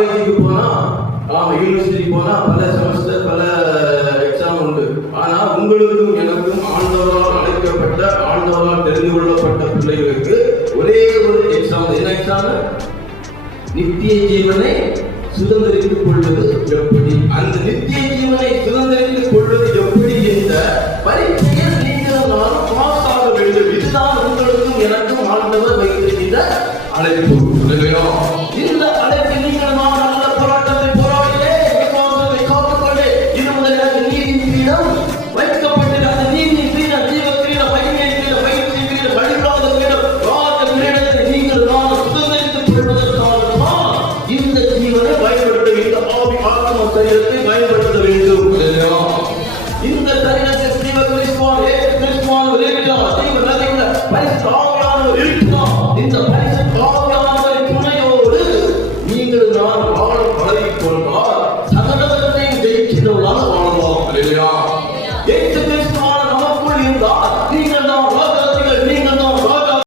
போனா யூனிவர்சிட்டி போனா பல செமஸ்டர் பல எக்ஸாம் உண்டு. ஆனா உங்களுக்கும் எனக்கும் ஆண்டவரால் அழைக்கப்பட்ட ஆண்டவரால் தெரிந்து கொள்ளப்பட்ட பிள்ளைகளுக்கு ஒரே ஒரு எக்ஸாம். என்ன எக்ஸாம்? நித்திய ஜீவனை சுதந்திரித்துக் கொள்வது எப்படி? அந்த நித்திய ஜீவனை சுதந்திரித்துக் கொள்வது எப்படி என்ற பரீட்சையில் நீங்கள் நானும் பாஸ் ஆக வேண்டும். இதுதான் உங்களுக்கும் எனக்கும் ஆண்டவர் வைத்திருக்கின்ற அழைப்பு. இந்த அழைப்பு நீங்கள் நான் நல்ல போராட்டத்தை போராடியே விசுவாசத்தை காத்துக்கொண்டே இது முதலாக நீதியின் கிரீடம் வைக்கப்பட்டது. அந்த நீதியின் கிரீடம், ஜீவ கிரீடம், மகிமையின் கிரீடம், பயிற்சி கிரீடம், வழிபாடு கிரீடம், ராஜ கிரீடத்தை நீங்கள் நான் சுதந்திரித்துக் கொள்வதற்காகத்தான் இந்த ஜீவனை பயன்படுத்த வேண்டும். ஆவி ஆத்ம சரீரத்தை பயன்படுத்த வேண்டும். இந்த சரீரத்தை ஜீவ கிறிஸ்துவான் கிறிஸ்துவான் இருக்கிறார். ஜீவ நதியுள்ள பரிசுத்த ஆவியானவர் இருக்கிறார். இந்த பரிசுத்த ஆவியானவரின் துணையோடு நீங்கள் நான் வாழ பழகிக் கொண்டால் சகலத்தையும் ஜெயிக்கிறவர்களாக வாழ்வோம்.